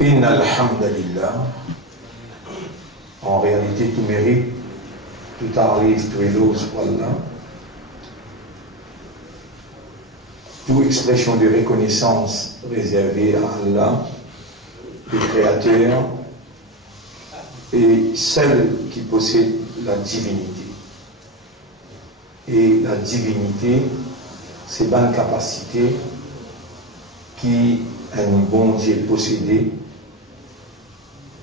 Inna alhamdulillah. En réalité, tout mérite, tout arrive, tout éloge, voilà. Toute expression de reconnaissance réservée à Allah, le Créateur, et celle qui possède la divinité. Et la divinité, c'est une capacité qui un bon Dieu possédé,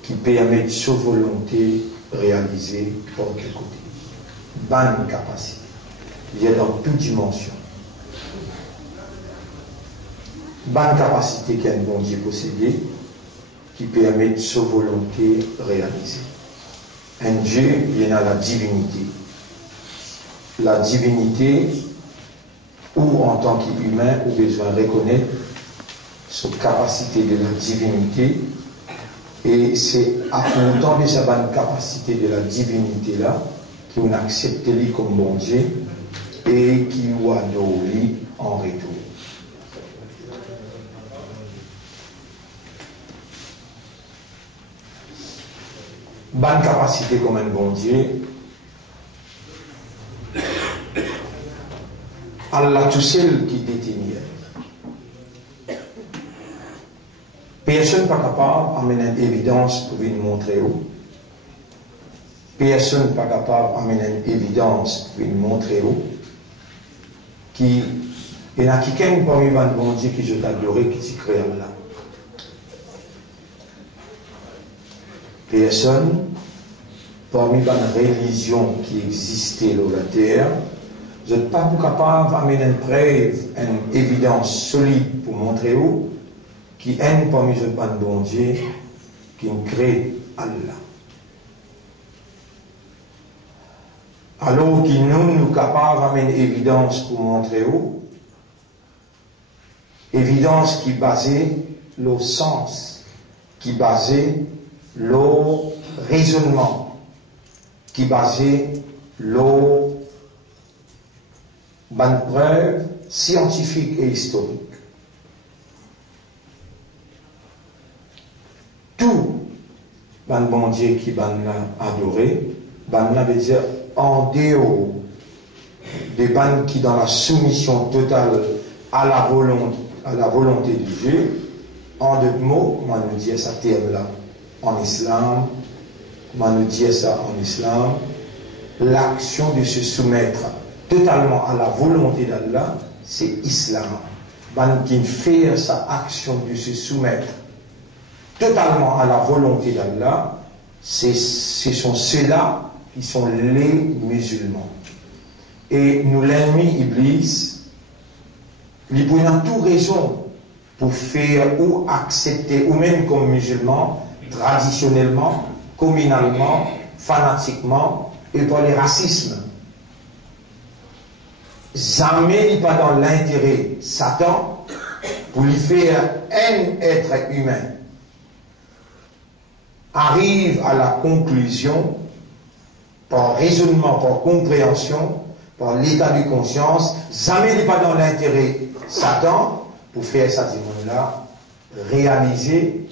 qui permet de sa volonté réalisée par quel côté. Bonne capacité. Il y a dans toute dimension. Bonne capacité qu'un bon Dieu possédé, qui permet de sa volonté réalisée. Un Dieu, il y a la divinité. La divinité, ou en tant qu'humain, on a besoin de reconnaître sa capacité de la divinité, et c'est à autant de sa bonne capacité de la divinité là qu'on accepte lui comme bon Dieu et qui ou adore lui en retour. Bonne capacité comme un bon Dieu. Allah tout seul qui détient. Personne n'est pas capable d'amener une évidence pour nous montrer où. Personne n'est pas capable d'amener une évidence pour nous montrer où. Il y a quelqu'un parmi les bon Dieu qui je t'adorer, qui t'y crée là. Personne parmi les religions qui existaient sur la terre, je n'êtes pas capable d'amener une preuve, une évidence solide pour montrer où. Qui aime parmi les bon Dieu, qui crée Allah. Alors qu'il nous capable d'amener évidence pour montrer où, évidence qui basée le sens, qui basée le raisonnement, qui basée le bonne preuve scientifique et historique. Tout bon Dieu qui va adorer, veut dire en dehors des bandes qui dans la soumission totale à la volonté de Dieu, en deux mots, comment nous dire ça terme-là en islam, comment nous dire ça en islam, l'action de se soumettre totalement à la volonté d'Allah, c'est islam. Ban qui fait sa action de se soumettre totalement à la volonté d'Allah, ce sont ceux-là qui sont les musulmans. Et nous, l'ennemi Iblis, il a toute raison pour faire ou accepter, ou même comme musulman, traditionnellement, communalement, fanatiquement, et par les racismes. Jamais il pas dans l'intérêt Satan pour lui faire un être humain arrive à la conclusion, par raisonnement, par compréhension, par l'état de conscience, jamais n'est pas dans l'intérêt Satan pour faire ça, là, réaliser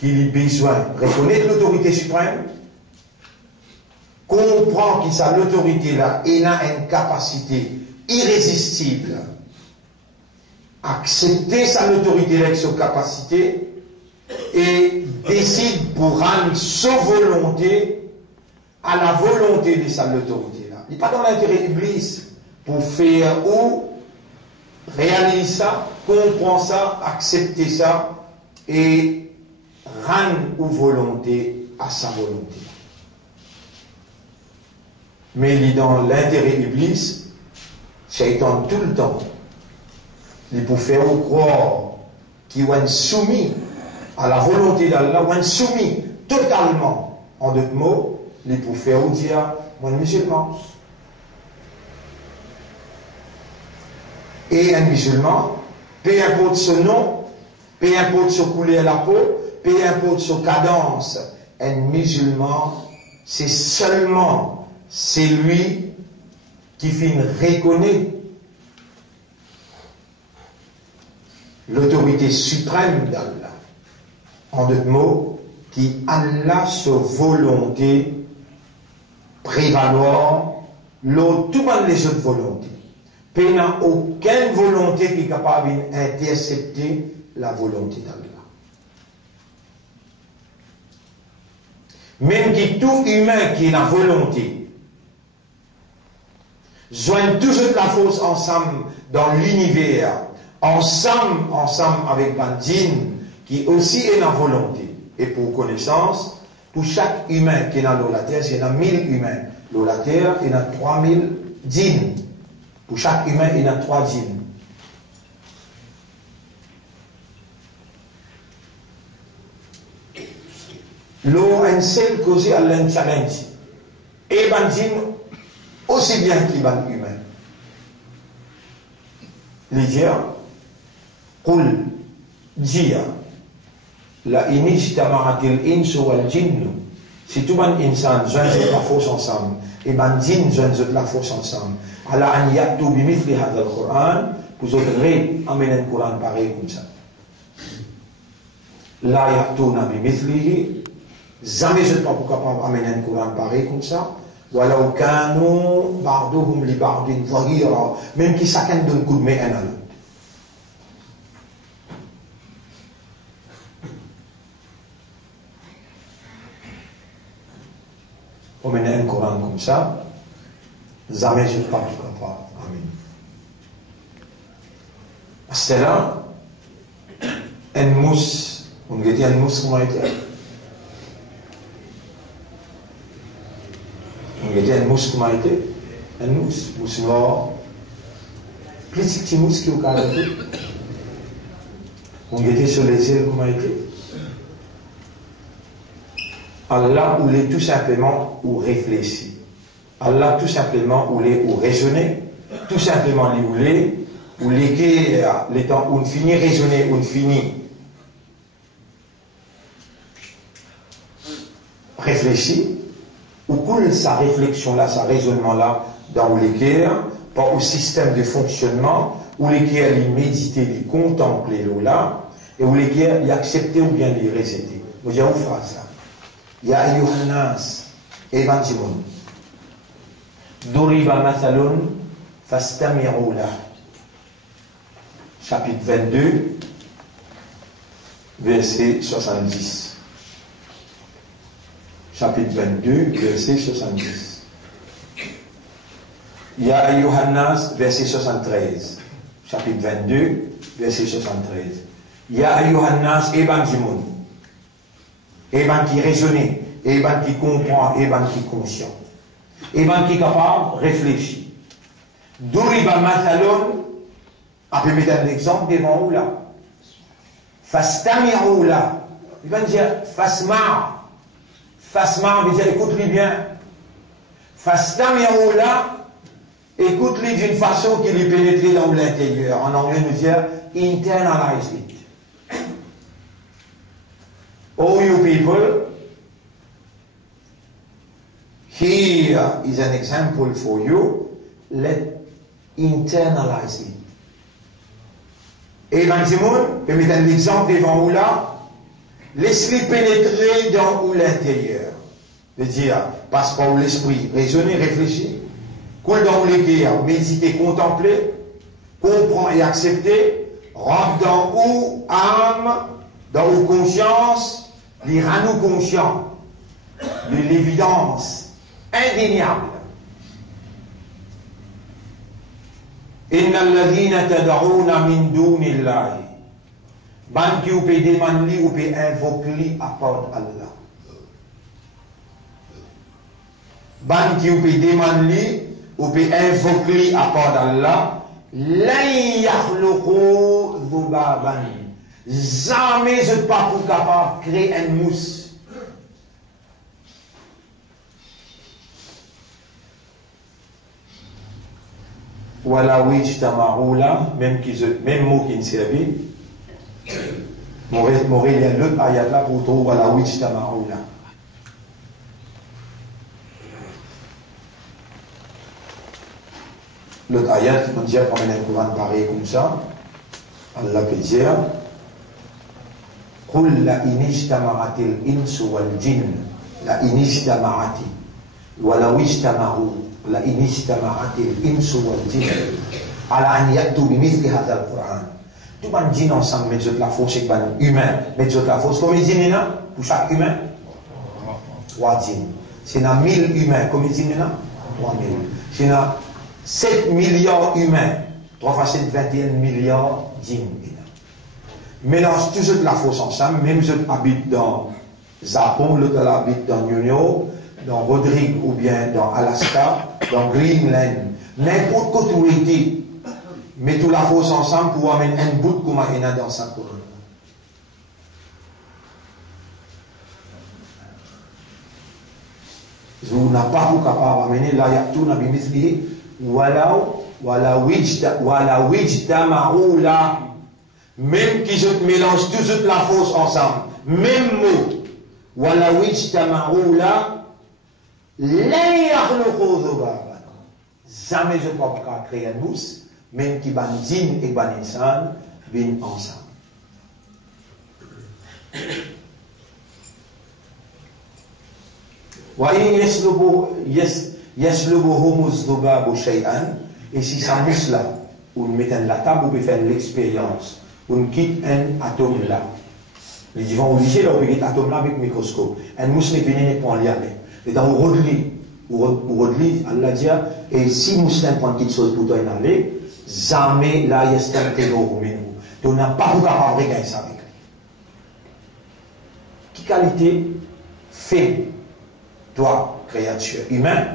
qu'il a besoin de reconnaître l'autorité suprême, comprendre qu'il a l'autorité là et a une capacité irrésistible, accepter sa autorité avec sa capacité et décide pour rendre sa volonté à la volonté de sa autorité là. Il n'est pas dans l'intérêt d'Iblis pour faire ou réaliser ça, comprendre ça, accepter ça et rendre aux volonté à sa volonté. Mais il est dans l'intérêt d'Iblis, Shaitan tout le temps, il peut faire croire qu'il est soumis à la volonté d'Allah, ou soumis totalement, en d'autres mots, il peut faire dire, moi musulman. Et un musulman, peu importe son nom, peu importe ce couleur à la peau, peu importe ce cadence. Un musulman, c'est seulement celui qui reconnaît l'autorité suprême d'Allah. En d'autres mots, qui Allah sa volonté prévaloir l'autre, tout les autres volontés. Il n'y a aucune volonté qui est capable d'intercepter la volonté d'Allah. Même qui tout humain qui a la volonté, joignent toujours la force ensemble dans l'univers, ensemble avec Bandine, qui aussi est la volonté. Et pour connaissance, pour chaque humain qui est dans la terre, il y a 1000 humains. Dans la terre, il y a 3000 djinns. Pour chaque humain, il y a 3 djinns. L'eau est seul causé à l'un-challenge. Et Bandine, aussi bien qu'il ban humain. Les dire, قل جيا لئن اجتمعت الإنس والجن. Si tout le insan joint la force ensemble, et ben djinn joint la force ensemble, ala an ya'tu bimithli hadha al-Qur'an, vous aurez amené un Coran pareil comme ça. La ya'tuna bimithlihi, jamais je ne suis pas capable d'amener un Coran pareil comme ça. Walau kanu ba'duhum li ba'din zahira, même qui chacun donne coup de main à l'autre. On mène un Coran comme ça, jamais je ne suis pas capable. Amen. C'est là, un mousse, on dit un mousse comment était. On dit un mousse comment était. Un mousse noir. Petit mousse qui est au carré. On dit sur les îles comment était. Allah ou les tout simplement ou réfléchir. Allah tout simplement ou les ou raisonner. Tout simplement les ou les temps où on finit raisonner, on finit réfléchir. Ou coule sa réflexion là, sa raisonnement là dans l'équerre, pas au système de fonctionnement, où l'équerre il méditer, il contempler là, et où l'équerre il accepter ou bien il réciter. Vous dire où phrase ça. Ya ayyuhan nas, évangélion. Duriba mathalun fastami'u lah. Chapitre 22, verset 70. Chapitre 22, verset 70. Ya ayyuhan nas, verset 73. Chapitre 22, verset 73. Ya ayyuhan nas, évangélion. Eban qui raisonne, Eban qui comprend, Eban qui est conscient. Eban qui est capable de réfléchir. Duriba mathalon, on peut mettre un exemple devant vous là. Fastami'u là. Il va dire fasma'. Fasma' veut dire écoute-lui bien. Fastami'u là, écoute-lui d'une façon qui lui pénètre dans l'intérieur. En anglais, nous dit internalize it. All you people, here is an example for you. Let internalize it. Et ben, Simon, je vais mettre un exemple devant vous là. Laisse-les pénétrer dans où l'intérieur. C'est-à-dire, passe par où l'esprit, raisonner, réfléchir. Coule dans où l'équerre, méditer, contempler, comprendre et accepter. Rentre dans où âme, dans où conscience. Les rends-nous conscients de l'évidence indéniable. Inna alladhina tad'una min dunillahi. Ban qui ou peut demander ou peut invoquer à part Allah. Ban qui ou peut demander ou peut invoquer à part Allah. Lan yakhluqu dhubaban. Jamais je ne suis pas capable de créer une mousse. Voilà, oui, même mot qui ne servait. il y a l'autre ayat là pour trouver à la Wijtama'ou là. L'autre ayat qui peut dire, quand on a un Coran pareil comme ça, Allah peut dire, قل لئن اجتمعت الإنس والجن لئن اجتمعت ولو اجتمعوا لئن اجتمعت الإنس والجن على أن يأتوا بمثل هذا القرآن. Tout le monde dit ensemble, mettre de la force avec les humains, mettre de la force. Combien de djinns là pour chaque humain? 3 djinns. C'est 1000 humains. Combien de djinns là? 3000. C'est 7 milliards humains. 3 fois 7, 21 milliards djinns. Mélange toujours de la force ensemble, même ceux qui habitent dans Japon, l'autre habite dans New York, dans Rodrigue ou bien dans Alaska, dans Greenland, n'importe côté où il était, met toute la force ensemble pour amener un bout comme il y a dans sa couronne. Vous n'avez pas pour capable d'amener la yaktou nabi misli, wala wijda ma'oula. Même qu'ils mélangent toujours la force ensemble, même mot, wala wijtama'oula, jamais je ne peux pas créer un mousse, même qui ban djinn et ban insan, bin ensemble. Wa in yaslubuhum az-zubabu shay'an, et si ça mousse là, ou nous mettons la table, on peut faire l'expérience. On quitte un atome là. Ils vont obliger leur petit atome là avec le microscope. Un mousse n'est venu pour y aller. Et dans le Rodli, Allah dit, et si mousse n'est pas quelque chose pour toi y aller, jamais là, il y a ce temps au menu. Donc on n'a pas beaucoup à regarder ça avec lui. Quelle qualité fait toi, créature humaine,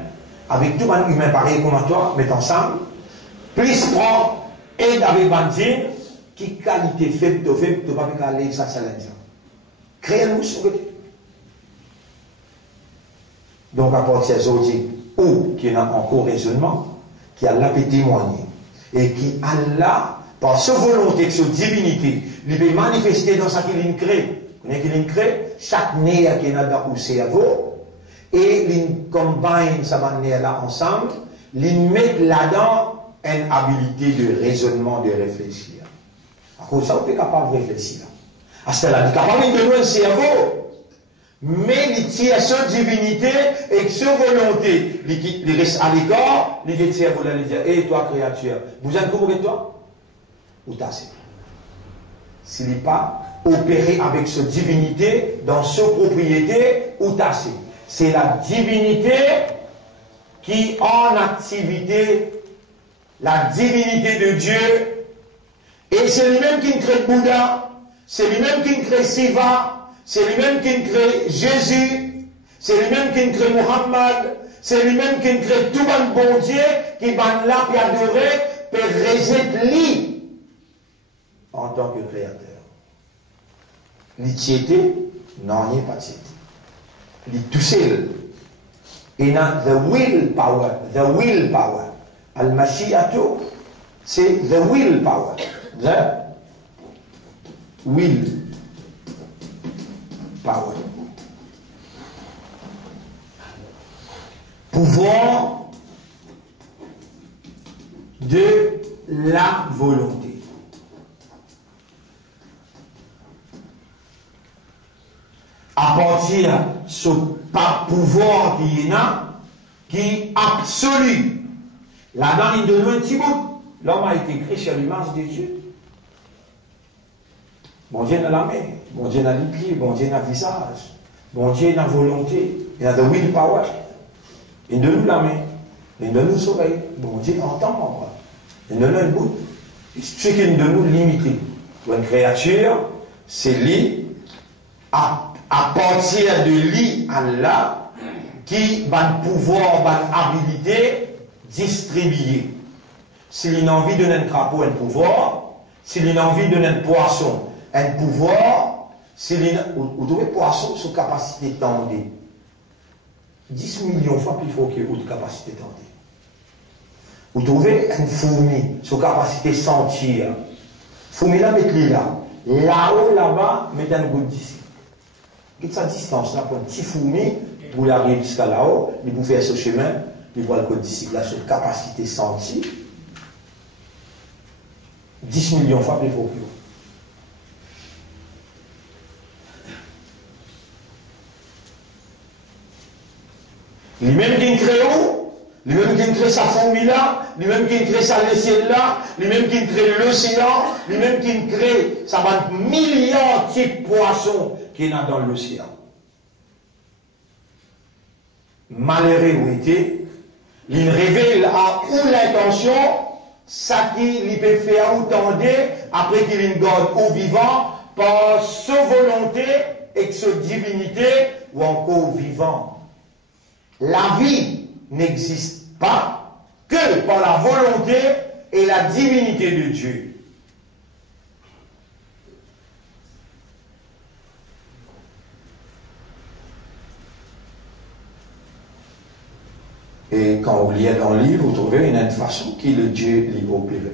avec tout le monde humain pareil comme toi, met ensemble, plus prend aide avec Bandine, qui qualité faible, tu ne vas pas aller ça, ça l'intérêt. Créer un mousse sur le côté. Donc, à partir de aujourd'hui, ou qui a encore raisonnement, qui a là pour témoigner, et qui a là, par sa volonté, sa divinité, il peut manifester dans ce qu'il crée. Vous savez qu'il crée, chaque nez qui est dans le cerveau, et il combine sa manière là ensemble, il met là-dedans une habilité de raisonnement, de réfléchir. À cause de ça, on est capable de réfléchir. À ce là, on est capable de donner un cerveau, mais il tient sa divinité et sa volonté. Il reste à l'écart, il dit cerveau là, il dit, hé toi créature, vous avez comment toi? Ou t'as s'il n'est pas opéré avec sa divinité dans sa propriété, ou t'as c'est la divinité qui en activité, la divinité de Dieu. Et c'est lui-même qui crée Bouddha, c'est lui-même qui crée Shiva, c'est lui-même qui crée Jésus, c'est lui-même qui crée Muhammad, c'est lui-même qui crée tout le bon Dieu qui va là pour adorer, pour résider lui en tant que créateur. L'itiété, non, il n'y a pas de tiété. Il est tout seul. Il a the willpower. Al-Mashi'atu, c'est the willpower. The will power. Pouvoir de la volonté. À partir de ce pouvoir qui est là, qui est absolu. Là-dedans, il donne un petit bout. L'homme a été créé sur l'image de Dieu. Bon Dieu dans la main, bon Dieu dans les pieds, bon Dieu dans le visage, bon Dieu dans la volonté, il y a the willpower. Il donne la main, il donne nos oreilles, bon Dieu entend. Il donne un bout. Chacun de nous limité. Pour une créature, c'est lui, à partir de lui, Allah, qui va pouvoir, va habilité, distribuer. S'il a envie de donner un crapaud, un pouvoir. S'il a envie de donner un poisson, un pouvoir. Vous trouvez poisson sous capacité tendue. 10 millions de fois plus fort qu'il y ait de capacité tendue. Vous trouvez une fourmi sous capacité sentir. Fourmi là, mettez-le là. Là-haut, là-bas, mettez un goutte d'ici. Quelle sa distance là pour un petit fourmi pour arriver jusqu'à là-haut, il vous faire ce chemin, il voit le code d'ici, là, cette capacité sentie. 10 millions de fois plus fort que vous. Lui-même qui crée où, lui-même qui crée sa fourmi là, lui-même qui crée sa laitière là, lui-même qui crée l'océan, lui-même qui crée sa milliards de types de poissons qu'il y a dans l'océan. Malheureux où était, il révèle à où l'intention, ça qu'il peut faire ou tendre, après qu'il garde au vivant, par sa volonté et sa divinité, ou encore vivant. La vie n'existe pas que par la volonté et la divinité de Dieu. Et quand vous lisez dans le livre, vous trouvez une façon qui le Dieu l'y opéré.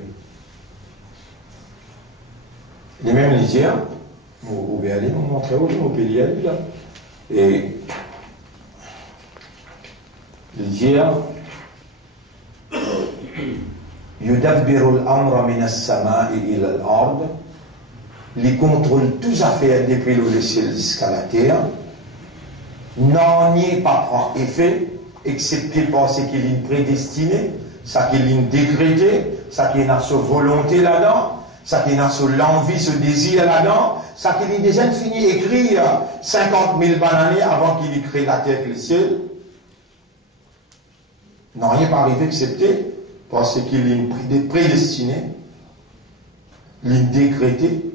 Les mêmes lisières, vous pouvez aller vous montrer où vous pouvez lire là. Et lisière, Yudabbiru al-amra min as-sama'i ila al-ard, il contrôle toutes les affaires depuis le ciel jusqu'à la terre, n'en y pas prend effet, excepté par ce qu'il est prédestiné, ça qu'il est décrété, ça qu'il a sa volonté là-dedans, ça qu'il a sa l'envie, ce désir là-dedans, ça qu'il est déjà fini écrit 50 000 années avant qu'il ait créé la terre et le ciel. Non, rien pas arrivé excepté parce qu'il est prédestiné, il est décrété,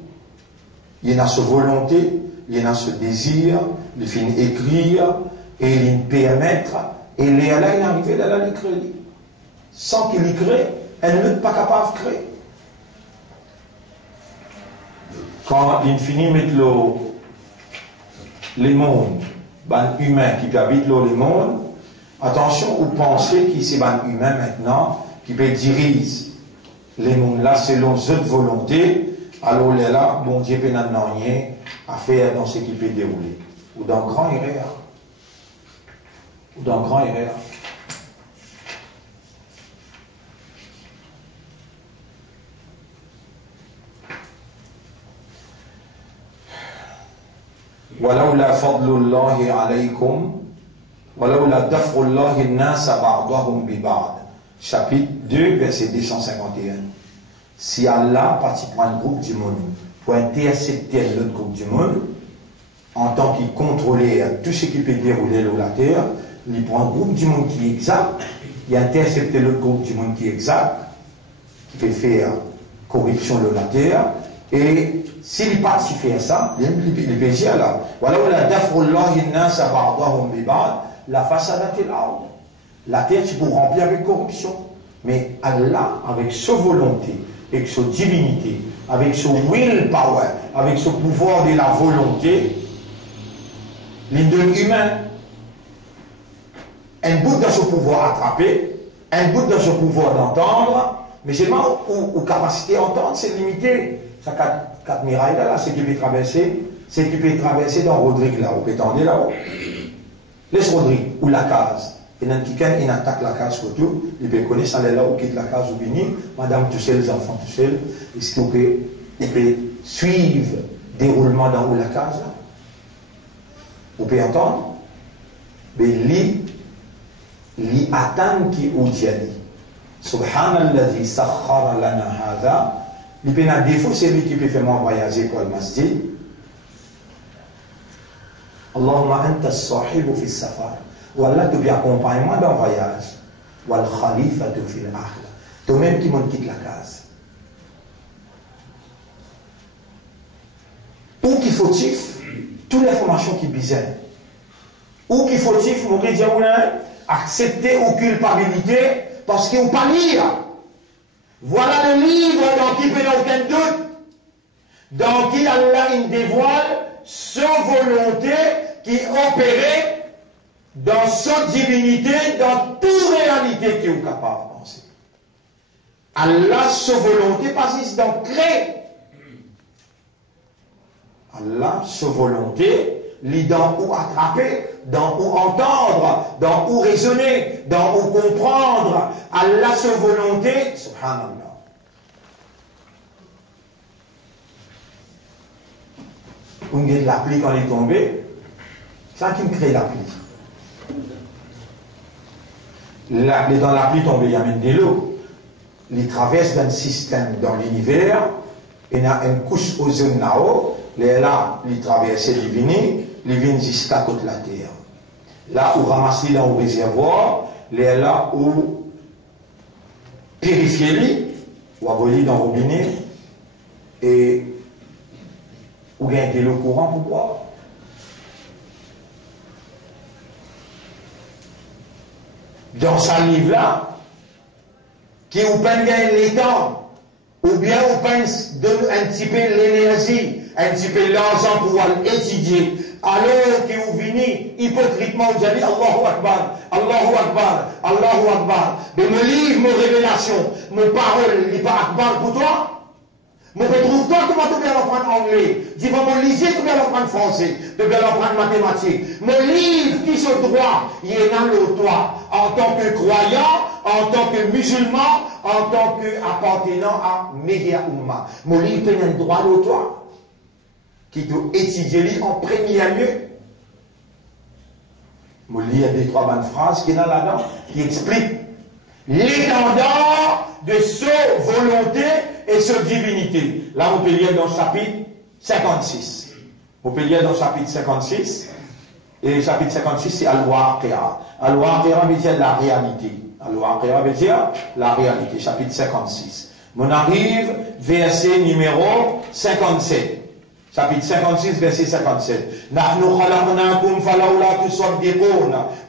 il a sa volonté, il a ce désir, il finit écrire et il permettre. Et Léa là, il est arrivé là, il crée. Sans qu'il y crée, elle n'est pas capable de créer. Quand il finit de mettre les mondes, les humains qui habitent les mondes, attention, vous pensez qu'il c'est les humains maintenant qui peut diriger les mondes là selon cette volonté, alors là, bon Dieu peut n'en rien à faire dans ce qui peut dérouler. Ou dans grand erreur. Ou dans grand erreur. ولولا فضل الله عليكم ولولا دفع الله الناس بعضهم ببعض. Chapitre 2, verset 251. Si Allah participe à un groupe du monde pour intercepter l'autre groupe du monde, en tant qu'il contrôlait tout ce qui peut dérouler sur la terre, il prend un groupe du monde qui est exact, il intercepte l'autre groupe du monde qui est exact, qui fait faire corruption sur la terre, et s'il participe à ça, il peut dire là, voilà où la dafrullahi nas ba'dahum bi ba'd, la fasadati al-ard. La terre, c'est pour remplir avec corruption. Mais Allah, avec sa volonté, avec sa divinité, avec son willpower, avec son pouvoir de la volonté, l'indon humain, un bout dans son pouvoir attraper, un bout dans son pouvoir d'entendre, mais seulement aux capacités d'entendre, c'est limité. Ça, 4 mirailles là, c'est qui peut traverser dans Rodrigue là, vous pouvez tendre là-haut. Laisse Rodrigue, ou la case. Et dans quelqu'un, il attaque la case pour tout, il peut connaître ça là, ou quitte la case ou béni, madame tout seul, les enfants tout seul, est-ce que vous pouvez suivre le déroulement dans la case là? Vous pouvez entendre? Mais li attend qui ou diali. Subhanallah sakhara lana hadha. Il peut un défaut, c'est lui qui peut faire moi voyager pour le masjid. Allahumma anta as-sahibu fi safar. Ou Allah te bien accompagne moi dans le voyage. Ou al-khalifa te fi l'akhla. Toi-même qui m'en quitte la case. Ou qu'il fautif, toute l'information qui bizarre. Ou qu'il fautif, mon dire accepter ou culpabilité parce qu'il ne pas lire. Voilà le livre dans qui il n'y a aucun doute, dans qui Allah il dévoile sa volonté qui opérait dans sa divinité, dans toute réalité qui est capable de penser. Allah, sa volonté, parce qu'il dans créer. Allah, sa volonté, lit dans où attraper, dans où entendre, dans où raisonner, dans où comprendre. Allah, sa volonté, subhanallah. On gagne l'appli quand il est tombé, c'est ça qui me crée l'appli. Dans l'appli tombé, il y a même de l'eau. Il traverse d'un système dans l'univers, il y a une couche ozone là-haut, là, il traverse les vignes jusqu'à côté de la terre. Là où ramasser dans le réservoir, là où purifier, ou abolir dans le robinet, et ou gagner l'eau courant pour boire. Dans ce livre-là, qui vous gagne les temps, ou bien vous pense de un petit peu l'énergie, un petit peu l'argent pour étudier, alors que vous venez hypocritement, vous allez Allahu Akbar, Allahu Akbar, Allahu Akbar. Mais me livre, mes révélations, mes paroles, n'est pas Akbar pour toi? Mais retrouve-toi comment tu viens apprendre anglais. Dis moi mon lycée, tu viens apprendre français, tu viens apprendre mathématiques. Mon livre qui se droit, il est dans le toi, en tant que croyant, en tant que musulman, en tant qu'appartenant à Média Oumma. Mon livre est un droit de toi, qui doit étudier en premier lieu. Mon livre a des trois bonnes phrases qui sont là-dedans, qui expliquent l'étendard de sa volonté et sa divinité. Là, on peut lire dans le chapitre 56. On peut lire dans le chapitre 56. Et le chapitre 56, c'est Al-Waqi'a. Al-Waqi'a veut dire la réalité. Al-Waqi'a veut dire la réalité. Chapitre 56. On arrive, verset numéro 57. Chapitre 56, verset 57.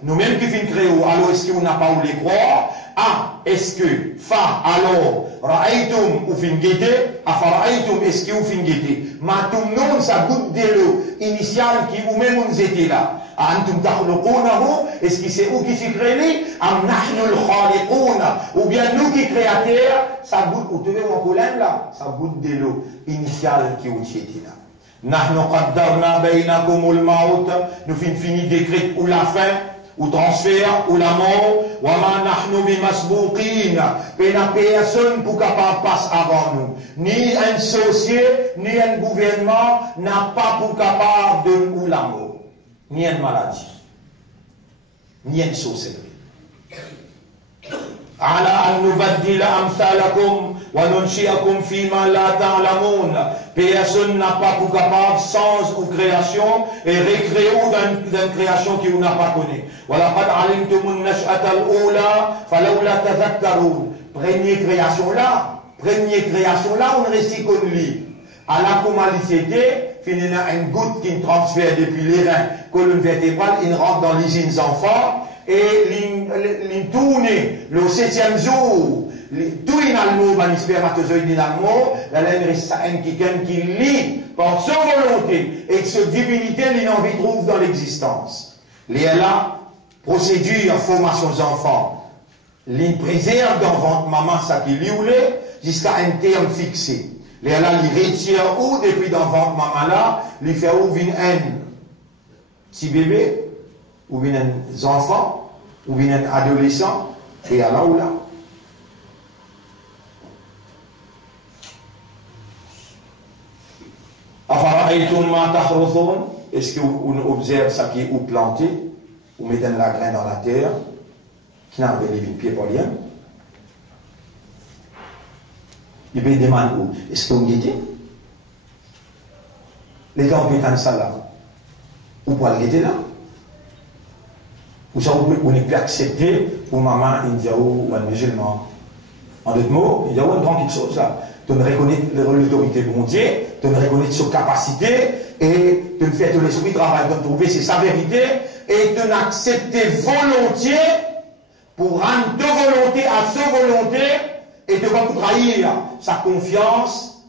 Nous-mêmes qui finissons créer, alors est-ce qu'on n'a pas où les croire? Ah, est-ce que, alors, ra'aytum ou fin guette, afara'aytum, est-ce que vous fin guette? Matum non, ça goûte de l'eau initiale qui vous-même vous étiez là. Antum takhluqunahu, est-ce que c'est vous qui s'y créez? Am nahnu al-khaliquna, ou bien nous qui créateurs, ça goûte, vous tenez mon colère là, ça goûte de l'eau initiale qui vous étiez là. Nahnu qaddarna bainakumul maut, nous fini décret ou la fin, ou transfert, ou la mort, wa ma nahnu bimasbouqin, personne pour capable passer avant nous. Ni un société, ni un gouvernement n'a pas pour capable de ou la mort. Ni une maladie, ni une sorcellerie. Ala an nubaddila amthalakum wa nunshiakum fima la ta'lamun. Personne n'a pas pour capable sens ou création et récréer d'une création qui vous n'a pas connu. Wa laqad alimtum an-nash'ata al-ula falawla tadhakkarun. Première création là, on reste comme lui. À la comalité, finalement, une goutte qui transfère depuis les reins, colonne vertébrale, il rentre dans l'usine enfants, et il tourne le 7e jour, tout est dans le mot, le spermatozoïde est dans le mot, la laine reste qui lit par sa volonté, et que cette divinité, il en trouve dans l'existence. Il y a là, procédure, formation des enfants, il préserve dans votre maman, ça qui lui ou jusqu'à un terme fixé. Les là, il retire où, depuis dans votre maman là, il fait où vient un petit bébé, ou vient un enfant, ou vient un adolescent, et à là ou là. Est-ce que vous observez ça qui est ou planté, ou mettez la graine dans la terre, qui n'a pas de pied pour rien? Il peut demander où? Est-ce que vous guettez? Les gens ont pété ça là. Ou pour le guetter là? Ou ça, on ne peut accepter pour maman indien ou un musulman. En d'autres mots, il y a une grande chose là. Tu ne reconnais l'autorité de mon Dieu, tu ne reconnais sa capacité, et tu ne fais tout l'esprit travail de trouver c'est sa vérité, et tu n'accepter volontiers pour rendre ta volonté à sa volonté, et de ne pas trahir sa confiance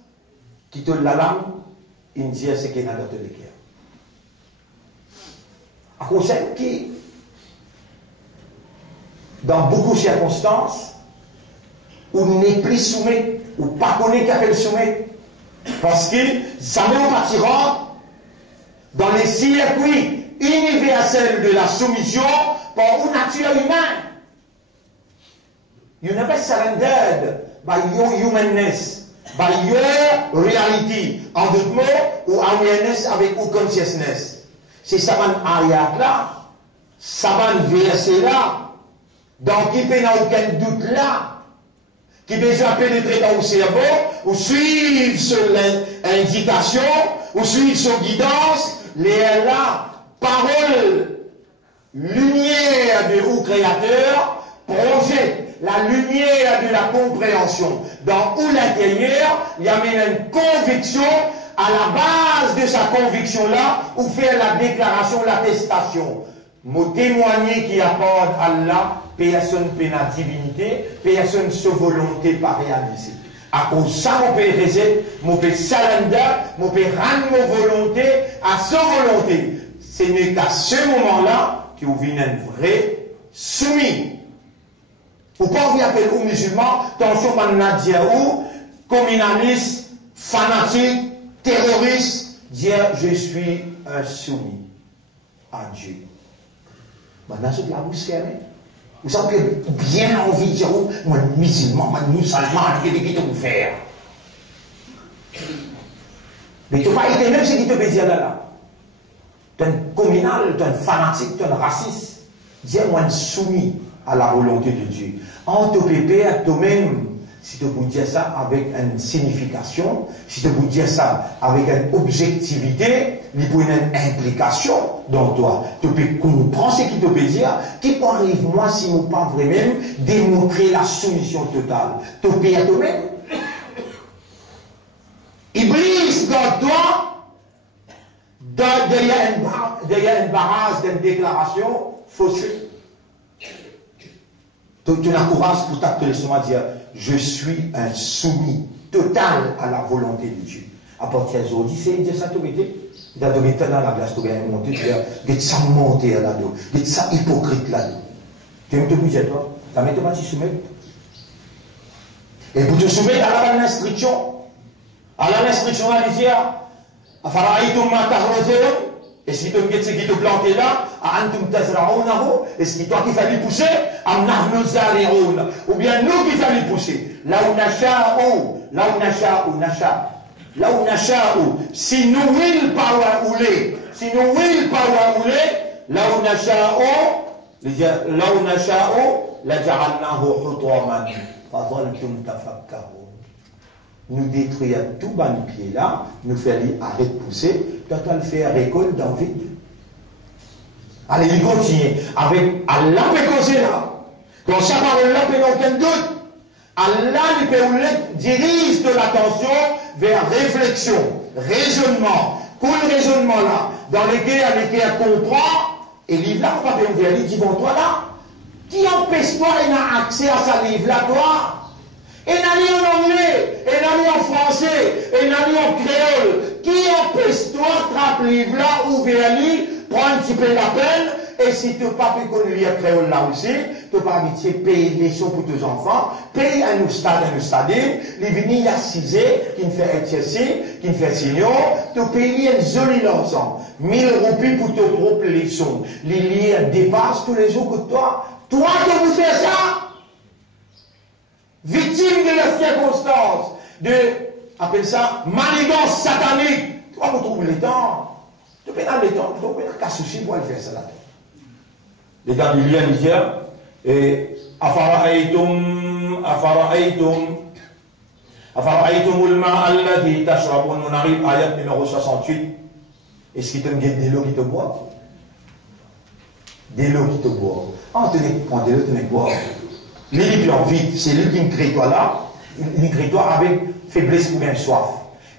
qui te la lame, il dit c'est qu'il y a dans le cœur. À cause de qui, dans beaucoup de circonstances, on n'est plus soumis, ou pas connaît qu'à quel soumis, parce que ça ne va pas tirer dans les circuits universels de la soumission pour une nature humaine. You never surrendered by your humanness, by your reality. En d'autres mots, ou awareness avec ou consciousness. C'est ça van ayat là, ça van verset là, donc qui peut n'a aucun doute là, qui besoin pénétrer dans le cerveau, ou suivre son indication, ou suivre son guidance, les là, parole, lumière de ou créateur, projette la lumière de la compréhension. Dans ou l'intérieur, il y a même une conviction, à la base de sa conviction-là, ou faire la déclaration, l'attestation. Mon témoigner qui apporte Allah, personne peut la divinité, personne sa volonté pas réaliser. À cause de ça, mon peut réaliser, mon peut surrender, mon peut rendre mon volonté à sa volonté. Ce n'est qu'à ce moment-là que vous venez un vrai soumis. Ou pas vous appelez aux musulmans, attention, ou communaliste, fanatique, terroriste, dire je suis un soumis à Dieu. Maintenant, c'est de la bouche fermée. Vous avez bien envie de dire, moi, musulman, moi, musulman, qu'est-ce qu'il te vous faire? Mais tu n'as pas été même ce qui te peut dire là. Tu es un communal, tu es un fanatique, tu es un raciste. Dis-moi soumis à la volonté de Dieu. En te pépé à toi-même, si tu peux dire ça avec une signification, si tu peux dire ça avec une objectivité, il peut y avoir une implication dans toi. Tu peux comprendre ce qu'il te peut dire, qui peut arriver moi si nous pas vraiment démontrer la soumission totale. Tu peux à toi-même. Iblis dans toi, derrière une barrage d'une déclaration faussée. Tu n'as courage pour t'appeler seulement dire je suis un soumis total à la volonté de Dieu. À partir d'aujourd'hui, c'est dire ça tout été. Il a donné dans la glace, tu vas monter, tu vas ça monter là-dedans, tu ça hypocrite là-dedans. Tu me dis toi, tu ne pas te soumettre. Et pour te soumettre à l'instruction, elle dit Afaraïtum ma tahrazun. Est-ce que tu me dis ce qui te planté là? Antum tazra'unahu. Est-ce que toi qui fallait pousser? Am nahnu zari'un. Ou bien nous qui fallait pousser. Là où nasha'u. Si nous will pas ouler. Là où nasha'u, la ja'alnahu hutaman. Fadhaltum tafakkarun. Nous détruire tout bas de pied là, nous faire arrêter de pousser, toi tu le faire récolte dans le vide. Allez, il continue avec Allah peut causer là. Quand sa parole là, peut aucun doute. Allah il peut dirige de l'attention vers réflexion, raisonnement. Pour le raisonnement là, dans lesquels comprend, et livre là, on va bien ouvrir, il dit bon toi là, qui empêche toi et n'a accès à sa livre là, toi? Et n'a ni en anglais, et n'a ni en français, et n'a ni en créole. Qui empêche-toi de trappe livre là, ouvrir lui, prendre un petit peu la peine, et si tu n'as pas pu connaître lire créole là aussi, tu n'as pas habitué payer les leçons pour tes enfants, payer un stade, les venir assiser, qui ne fait exercice, qui ne fait signaux, tu payes un joli ensemble. 1000 roupies pour tes propres leçons. Les lire dépassent tous les jours que toi. Toi qui vous fais ça! Victime de la circonstance, appelle ça, manigance satanique. Tu vas retrouver le temps. Tu peux dans le temps, tu peux pas souci pour aller faire ça là. Les gars du lien Niger, et Afara'aytum ulma alladhi tashrabun, on arrive à ayat numéro 68. Est-ce qu'il te met des l'eau qui te boit? Des l'eau qui te boit. Ah, prends de l'eau, tu ne bois. L'île en vide, c'est lui qui crée toi là, il crée toi avec faiblesse ou bien soif.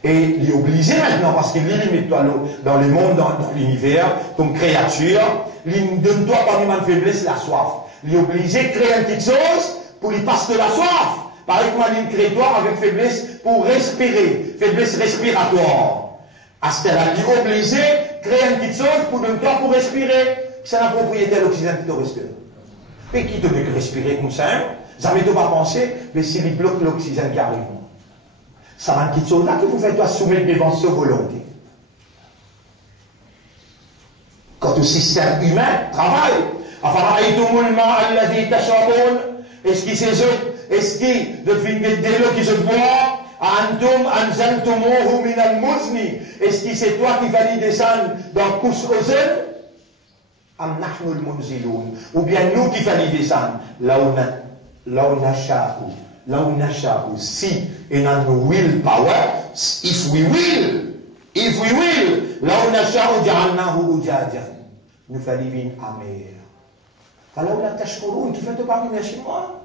Et il est obligé maintenant, parce qu'il met toi dans le monde, dans l'univers, comme créature, il donne toi parmi ma faiblesse la soif. Il est obligé de créer une petite chose pour lui passer de la soif. Pareil comme il crée toi avec faiblesse pour respirer, faiblesse respiratoire. À ce moment-là, il est obligé de créer une petite chose pour donner toi pour respirer. C'est la propriété de l'oxygène qui te respire. Et qui te veut respirer comme ça, jamais tu vas penser, mais s'il bloque l'oxygène qui arrive. Ça va une petite chose là que vous faites toi soumettre devant sa volonté. notre système humain travaille. Est-ce qu'il c'est est-ce qu'il devine de l'eau qui se boit? Est-ce que c'est toi qui vas y descendre dans Kous Ozen? Ou bien nous qui va y descendre? Là où si in a willpower, if we will, là où nous fallait vivre amer. Alors là, tashkurun, qui fait te parler, merci moi.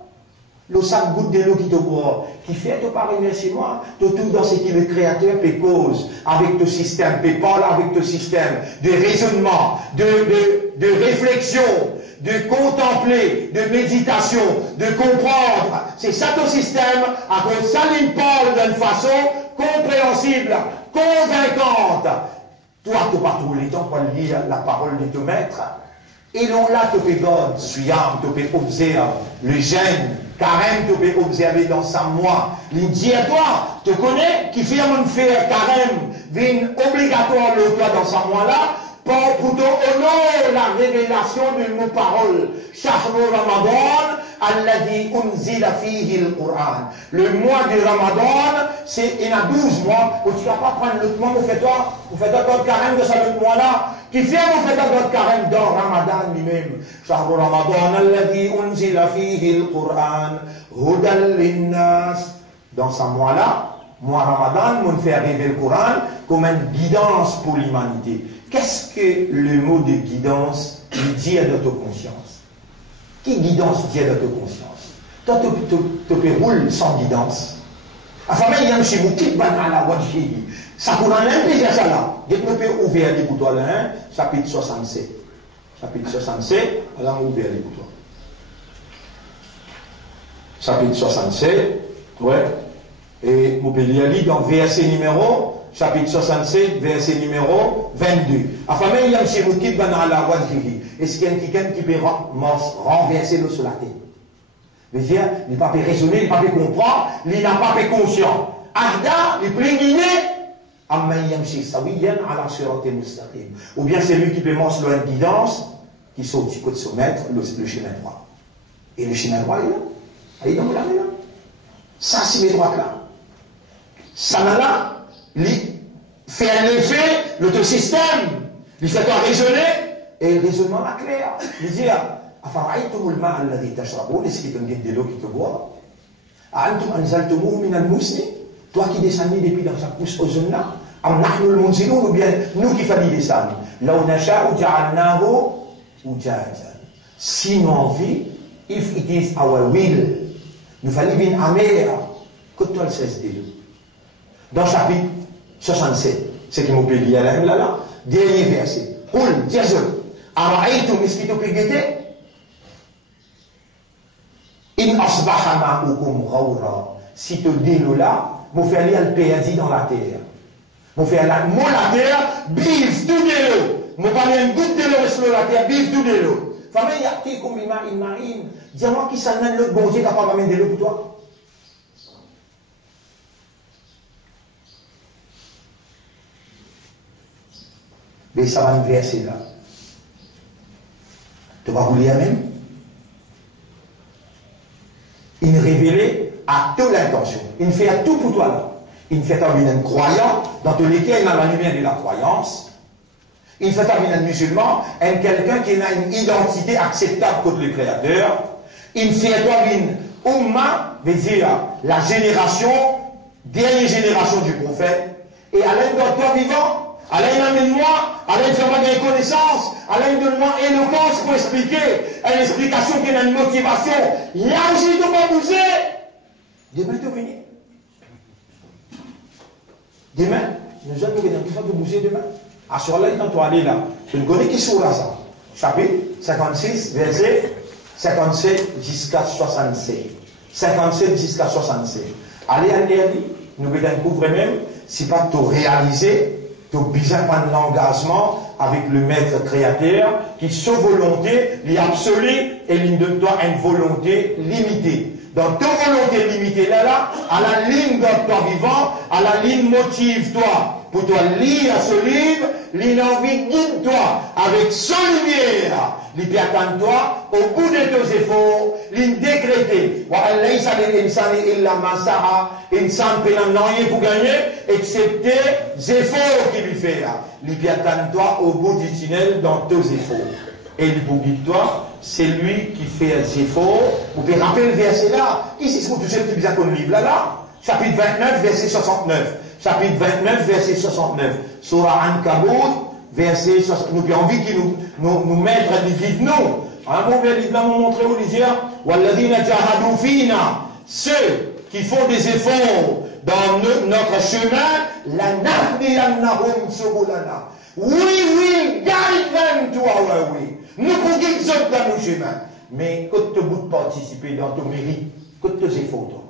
Le sac goutte de l'eau qui te boit, qui fait te parler, merci moi. Tout dans ce qui le créateur peut cause, avec ton système, peut parler avec ton système, de raisonnement, de réflexion, de contempler, de méditation, de comprendre. C'est ça ton système, à cause ça il parle d'une façon compréhensible, convaincante. Toi, tu pas tout le temps pour lire la parole de ton maître. Et l'on là, tu peux God, Suyam, tu peux observer le gène, carême, tu peux observer dans sa moi. Il dit à toi, tu connais, qui fait un faire carême, vient obligatoire le toi dans sa moi là, pour honorer la révélation de nos paroles. Shahru Ramadan, alladhi unzila fihi al-Qur'an. Le mois de Ramadan, c'est, il y a 12 mois, où tu ne vas pas prendre l'autre mois, vous faites votre carême de ce autre mois-là, qui fait vous faites votre carême dans Ramadan lui-même. Shahru Ramadan, alladhi unzila fihi al-Qur'an, hudan linnas. Dans ce mois-là, mois Ramadan, on fait arriver le Coran comme une guidance pour l'humanité. Qu'est-ce que le mot de guidance dit à notre conscience? Qui guidance dit à notre conscience? Toi, tu peux rouler sans guidance. Enfin, même, il y a un chez vous qui va à la voie de Jésus. Ça court en l'impression, ça là. Dès que nous pouvons ouvrir les boutons là, chapitre 67. Chapitre 67, alors on ouvre les boutons. Chapitre 67, ouais. Et vous pouvez lire dans verset numéro chapitre 67, verset numéro 22. Enfin, même il y a chez vous qui va dans la voie de Jésus. Est-ce qu'il y a quelqu'un qui peut renverser l'eau sur la tête? C'est-à-dire, il n'a pas pu raisonner, il n'a pas pu comprendre, il n'a pas pu conscient. Arda, il peut éliminer. Ou bien c'est lui qui peut mentionner une guidance qui saute du côté de son maître, le chemin droit. Et le chemin droit est là. Il est là. Ça, c'est les droits là. Ça là, il fait un effet, l'autre système, il fait un raisonner, et le raisonnement est clair. Il dit, est-ce qu'il y a de l'eau qui te boit? Toi qui descendis depuis dans sa pousse aux zones là, ou bien nous qui fallait descendre. Si nous envie, if it is our will, nous fallait venir amer, que toi le cesse de l'eau. Dans le chapitre 67, c'est qui m'ont payé là, dernier verset. Roule, Jésus. Araïtum, est-ce qu'il te peut guetter? In asbaha ma'ukum ghawra. Si tu dis l'eau là, vous faites aller le perdre dans la terre. Vous faites la terre, bise tout de l'eau. Vous parlez une goutte de l'eau sur la terre, bise tout de l'eau. Famille, il y a qui comme il marine. Dis-moi qui s'en mène l'autre bon Dieu capable d'amener de l'eau pour toi. Mais ça va me verser là. Tu vas rouler à même. Il révélait à toute l'intention. Il fait à tout pour toi là. Il fait à un croyant, dans tous les cas, il a la lumière de la croyance. Il fait à un musulman, quelqu'un qui a une identité acceptable contre le Créateur. Il fait à une umma, veut dire la génération, dernière génération du prophète. Et à l'aide d'un toi vivant, à l'aide de moi, à l'aide de moi des connaissances, à l'aide de moi éloquence pour expliquer, une explication qui a une motivation. Là où je ne dois pas bouger, demain tu venir. Demain, nous allons de bouger demain. À ce là, quand tu aller là, je ne connais qui sur là ça. Chapitre 56, verset 57 jusqu'à 67. 57 jusqu'à 67. Allez, nous allons découvrir même, si pas tu réaliser, tu as besoin de l'engagement avec le maître créateur, qui, sa volonté, l'est absolue, et il donne toi une volonté limitée. dans ta volonté limitée là, à la ligne de toi vivant, à la ligne motive-toi. Pour toi lire ce livre, l'envie guide-toi avec son lumière. L'y attends-toi au bout de tes efforts, l'y décréter. Insan peut rien pour gagner, excepté les efforts qu'il lui fait. L'y attends-toi au bout du tunnel dans tes efforts. Et le bout guide-toi, c'est lui qui fait les efforts. Vous pouvez rappeler le verset là. Ici, c'est pour tout ce qui vient comme livre là. Chapitre 29, verset 69. Chapitre 29, verset 69. Surah Ankabut, verset 69. Nous avons envie qu'il nous mette les guides nous. Un mauvais livre là, nous montrer au Niger. Walladina jahadu fina. Ceux qui font des efforts dans notre chemin, la nahdiyannahum subulana. We will guide them to our way. Nous pouvons guider dans nos chemins. Mais quand tu veux participer dans ton mérite, quand tu tes efforts, toi.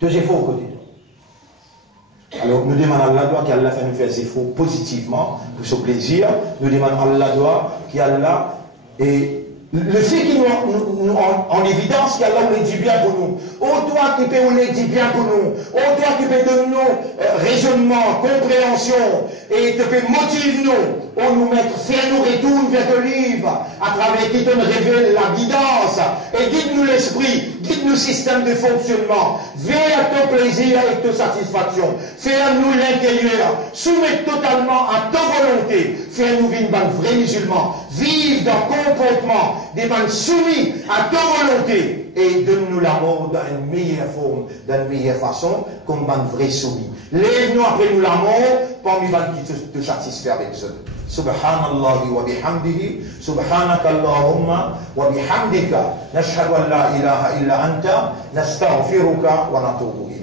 Tes efforts côté toi. Alors, nous demandons à Allah qu'Allah fasse nous faire des efforts positivement, pour ce plaisir. Nous demandons à Allah qu'Allah et le fait qu'il nous en évidence qu'Allah nous dit bien pour nous. Oh toi qui peux nous dit bien pour nous. Oh toi qui peux donner nous raisonnement, compréhension et te peut motive nous. On nous mettre, faire nous retourner vers le livre, à travers qui te révèle la guidance, et guide-nous l'esprit, guide-nous le système de fonctionnement, vers ton plaisir et ta satisfaction, faire-nous l'intérieur, soumettre totalement à ta volonté, faire-nous vivre un vrai musulman, vivre dans le comportement, des mains soumis à ta volonté, et donne-nous l'amour d'une meilleure forme, d'une meilleure façon, comme un vrai soumis. Lève-nous après nous l'amour, parmi les qui te satisfait avec eux. Subhanallah wa bihamdihi, subhanaka Allahumma wa bihamdika, nashhadu an la ilaha illa anta, nastaghfiruka wa natubu ilayk.